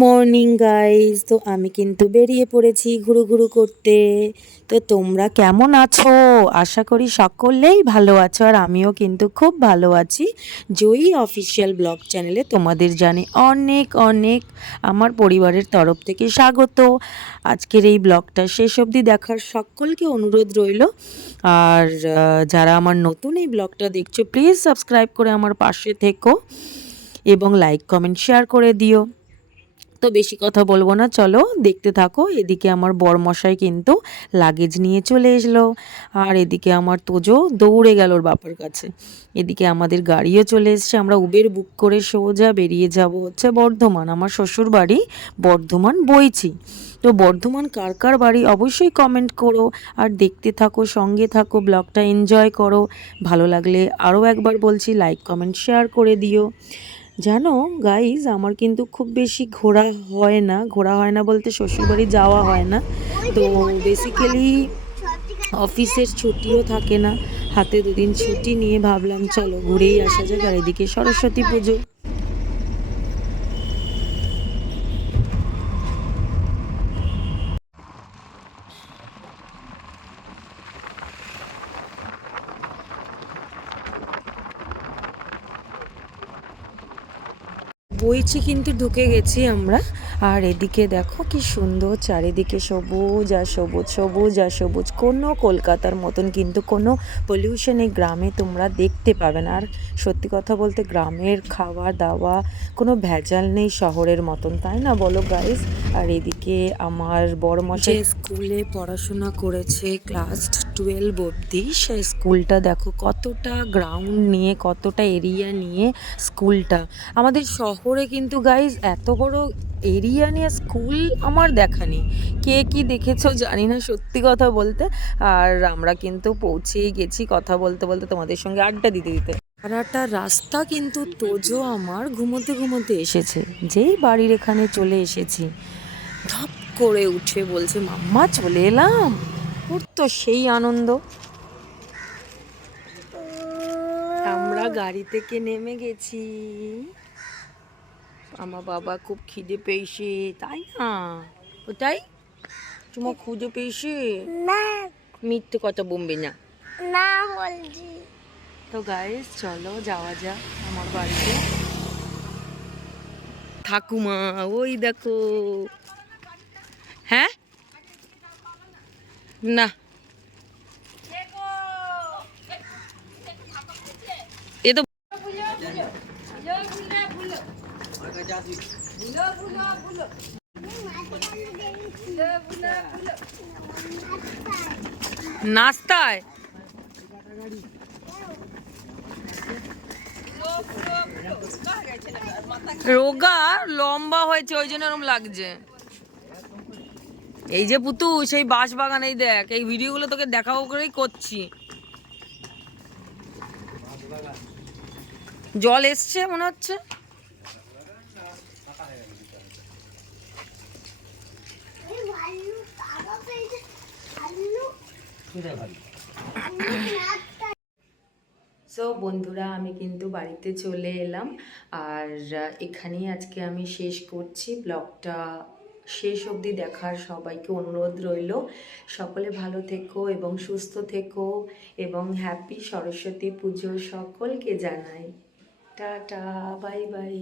Morning guys তো আমি কিন্তু বেরিয়ে পড়েছি ঘুরু ঘুরু করতে। তো তোমরা কেমন আছো? আশা করি সকলেই ভালো আছো আর আমিও কিন্তু খুব ভালো আছি। জয়ী অফিসিয়াল ব্লগ চ্যানেলে তোমাদের জানি অনেক অনেক আমার পরিবারের তরফ থেকে স্বাগত। আজকের এই ব্লগটা শেষ অবধি দেখার সকলকে অনুরোধ রইল। আর যারা আমার নতুন এই ব্লগটা দেখছ প্লিজ সাবস্ক্রাইব করে আমার পাশে থেকো এবং লাইক কমেন্ট শেয়ার করে দিও। তো বেশি কথা বলব না, চলো দেখতে থাকো। এদিকে আমার বরমশাই কিন্তু লাগেজ নিয়ে চলে এসলো। আর এদিকে আমার তোজো দৌড়ে গেল ওর বাবার কাছে। এদিকে আমাদের গাড়িও চলে এসছে। আমরা উবের বুক করে সোজা বেরিয়ে যাব হচ্ছে বর্ধমান। আমার শ্বশুর বাড়ি বর্ধমান বইছি। তো বর্ধমান কার কার বাড়ি অবশ্যই কমেন্ট করো। আর দেখতে থাকো, সঙ্গে থাকো, ব্লগটা এনজয় করো। ভালো লাগলে আরও একবার বলছি লাইক কমেন্ট শেয়ার করে দিও। জানো গাইজ আমার কিন্তু খুব বেশি ঘোরা হয় না, ঘোরা হয় না বলতে শ্বশুরবাড়ি যাওয়া হয় না। তো বেসিক্যালি অফিসের ছুটিও থাকে না, হাতে দুদিন ছুটি নিয়ে ভাবলাম, চলো ঘুরেই আসা যাক, আর এদিকে সরস্বতী পুজো। বইছি কিন্তু ঢুকে গেছি আমরা। আর এদিকে দেখো কি সুন্দর, চারিদিকে সবুজ আর সবুজ সবুজ আর সবুজ। কোনো কলকাতার মতন কিন্তু কোনো পলিউশন এই গ্রামে তোমরা দেখতে পাবে না। আর সত্যি কথা বলতে গ্রামের খাওয়া দাওয়া কোনো ভেজাল নেই শহরের মতন, তাই না বলো গাইস আর এদিকে আমার বড় মশাই স্কুলে পড়াশোনা করেছে ক্লাস টুয়েলভ অবধি সেই স্কুলটা দেখো কতটা গ্রাউন্ড নিয়ে, কতটা এরিয়া নিয়ে স্কুলটা। আমাদের শহরে কিন্তু গাইজ এত বড় এরিয়া নিয়ে স্কুল আমার দেখা নেই। কে কি দেখেছ জানি না সত্যি কথা বলতে। আর আমরা কিন্তু পৌঁছেই গেছি কথা বলতে বলতে তোমাদের সঙ্গে আড্ডা দিতে দিতে। সারাটা রাস্তা কিন্তু তোজো আমার ঘুমোতে ঘুমোতে এসেছে। যেই বাড়ির এখানে চলে এসেছি। ধপ করে উঠে বলছে, মাম্মা, চলে এলাম। ওর তো সেই আনন্দ। আমরা গাড়ি থেকে নেমে গেছি। আমার বাবা খুব খিদে পেয়েছে তাই না? ওটাই? তোমার খুঁজে পেয়েছে? না। মিথ্যে কথা বলবে না। না বলছি। তো গাইস চলো যাওয়া যাক আমার বাড়িতে। ঠাকুমা ওই দেখো। হ্যাঁ? না এ তো নাস্তায়? রোগা লম্বা হয়েছে, ওই জন্য এরকম লাগছে। এই যে পুতু, সেই বাঁশ বাগান এই দেখ, এই ভিডিওগুলো তোকে দেখাবো করেই করছি। জল এসছে মনে হচ্ছে? সো বন্ধুরা, আমি কিন্তু বাড়িতে চলে এলাম। আর এখানেই আজকে আমি শেষ করছি। ব্লগটা শেষ অবধি দেখার সবাইকে অনুরোধ রইল। সকলে ভালো থেকো এবং সুস্থ থেকো এবং হ্যাপি সরস্বতী পুজো সকলকে জানাই। Tata bye bye